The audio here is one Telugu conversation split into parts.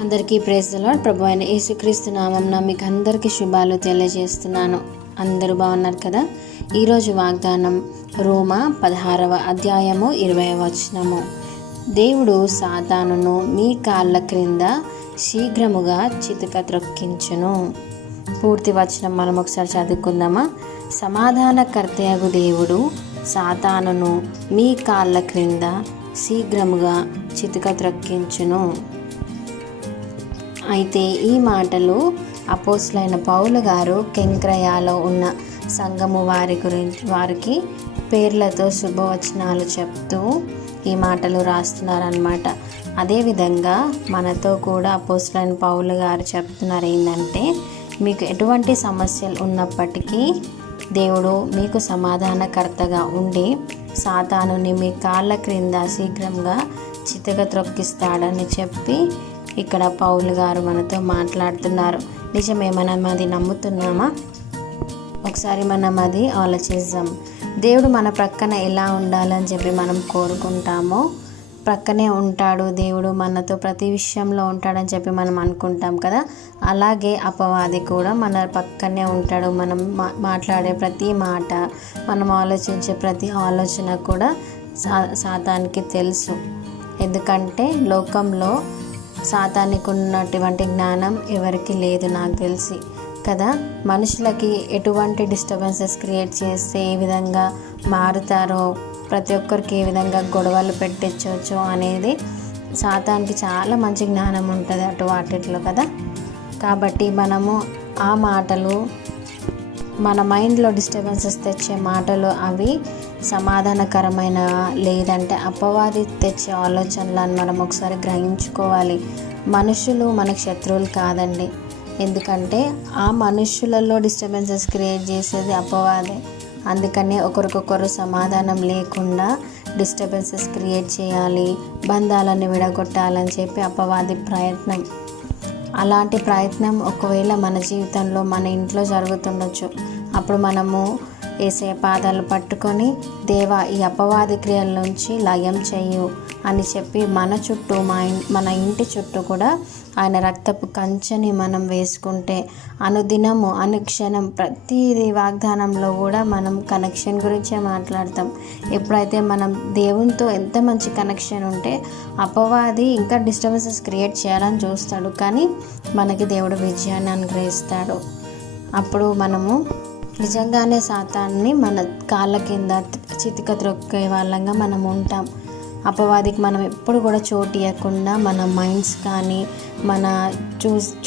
అందరికీ ప్రైజ్ ది లార్డ్. ప్రభు అయిన యేసుక్రీస్తు నామమున మీకు అందరికీ శుభాలు తెలియజేస్తున్నాను. అందరూ బాగున్నారు కదా. ఈరోజు వాగ్దానం రోమా 16వ అధ్యాయము 20వ వచనము. దేవుడు సాతానును మీ కాళ్ళ క్రింద శీఘ్రముగా చితక త్రొక్కించును. పూర్తి వచనం మనం ఒకసారి చదువుకుందామా. సమాధానకర్తయగు దేవుడు సాతానును మీ కాళ్ళ క్రింద శీఘ్రముగా చితక త్రొక్కించును. అయితే ఈ మాటలు అపోస్తలుడైన పౌలు గారు కెంక్రయాలో ఉన్న సంఘము వారికి పేర్లతో శుభవచనాలు చెప్తూ ఈ మాటలు రాస్తున్నారన్నమాట. అదేవిధంగా మనతో కూడా అపోస్తలుడైన పౌలు గారు చెప్తున్నారు ఏంటంటే, మీకు ఎటువంటి సమస్యలు ఉన్నప్పటికీ దేవుడు మీకు సమాధానకర్తగా ఉండి సాతానుని మీ కాళ్ళ క్రింద శీఘ్రంగా చితక త్రొక్కిస్తాడని చెప్పి ఇక్కడ పౌలు గారు మనతో మాట్లాడుతున్నారు. నిజమే, మనం అది నమ్ముతున్నామా? ఒకసారి మనం అది ఆలోచిద్దాం. దేవుడు మన ప్రక్కన ఎలా ఉండాలని చెప్పి మనం కోరుకుంటామో, ప్రక్కనే ఉంటాడు దేవుడు మనతో ప్రతి విషయంలో ఉంటాడని చెప్పి మనం అనుకుంటాం కదా. అలాగే అపవాది కూడా మన పక్కనే ఉంటాడు. మనం మాట్లాడే ప్రతి మాట, మనం ఆలోచించే ప్రతి ఆలోచన కూడా సాతానికి తెలుసు. ఎందుకంటే లోకంలో సాతానికి ఉన్నటువంటి జ్ఞానం ఎవరికి లేదు నాకు తెలిసి కదా. మనుషులకి ఎటువంటి డిస్టర్బెన్సెస్ క్రియేట్ చేస్తే ఏ విధంగా మారుతారో, ప్రతి ఒక్కరికి ఏ విధంగా గొడవలు పెట్టించవచ్చో అనేది సాతానికి చాలా మంచి జ్ఞానం ఉంటుంది అటు వాటిలో కదా. కాబట్టి మనము ఆ మాటలు, మన మైండ్లో డిస్టర్బెన్సెస్ తెచ్చే మాటలు అవి సమాధానకరమైన లేదంటే అపవాది తెచ్చే ఆలోచనలను మనం ఒకసారి గ్రహించుకోవాలి. మనుషులు మనకు శత్రువులు కాదండి. ఎందుకంటే ఆ మనుషులలో డిస్టర్బెన్సెస్ క్రియేట్ చేసేది అపవాదే. అందుకనే ఒకరికొకరు సమాధానం లేకుండా డిస్టర్బెన్సెస్ క్రియేట్ చేయాలి, బంధాలను విడగొట్టాలని చెప్పి అపవాది ప్రయత్నం. అలాంటి ప్రయత్నం ఒకవేళ మన జీవితంలో, మన ఇంట్లో జరుగుతుండొచ్చు. అప్పుడు మనము యేసయ్య పాదాలు పట్టుకొని, దేవా ఈ అపవాది క్రియల నుంచి లయం చెయ్యు అని చెప్పి మన చుట్టూ, మన ఇంటి చుట్టూ కూడా ఆయన రక్తపు కంచెని మనం వేసుకుంటే, అనుదినము అనుక్షణం ప్రతి వాగ్దానంలో కూడా మనం కనెక్షన్ గురించే మాట్లాడతాం. ఎప్పుడైతే మనం దేవునితో ఎంత మంచి కనెక్షన్ ఉంటే అపవాది ఇంకా డిస్టర్బెన్సెస్ క్రియేట్ చేయాలని చూస్తాడు, కానీ మనకి దేవుడు విజయాన్ని అనుగ్రహిస్తాడు. అప్పుడు మనము నిజంగానే సాతాన్ని మన కాళ్ళ కింద చితక త్రొక్కే వాళ్ళంగా మనం ఉంటాం. అపవాదికి మనం ఎప్పుడు కూడా చోటు ఇవ్వకుండా మన మైండ్స్ కానీ, మన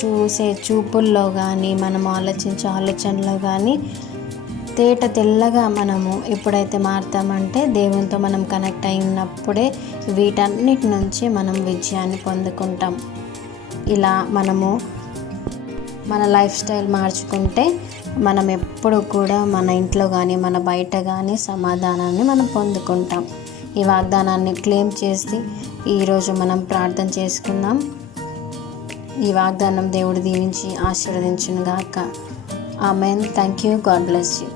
చూసే చూపుల్లో కానీ, మనం ఆలోచించే ఆలోచనలో కానీ తెల్లగా మనము ఎప్పుడైతే మారుతామంటే దేవునితో మనం కనెక్ట్ అయినప్పుడే వీటన్నిటి నుంచి మనం విజయాన్ని పొందుకుంటాం. ఇలా మనము మన లైఫ్ స్టైల్ మార్చుకుంటే మనం ఎప్పుడు కూడా మన ఇంట్లో కానీ, మన బయట కానీ సమాధానాన్ని మనం పొందుకుంటాం. ఈ వాగ్దానాన్ని క్లెయిమ్ చేసి ఈరోజు మనం ప్రార్థన చేసుకుందాం. ఈ వాగ్దానం దేవుడు దీవించి ఆశీర్వదించును గాక. Amen. Thank you. God bless you.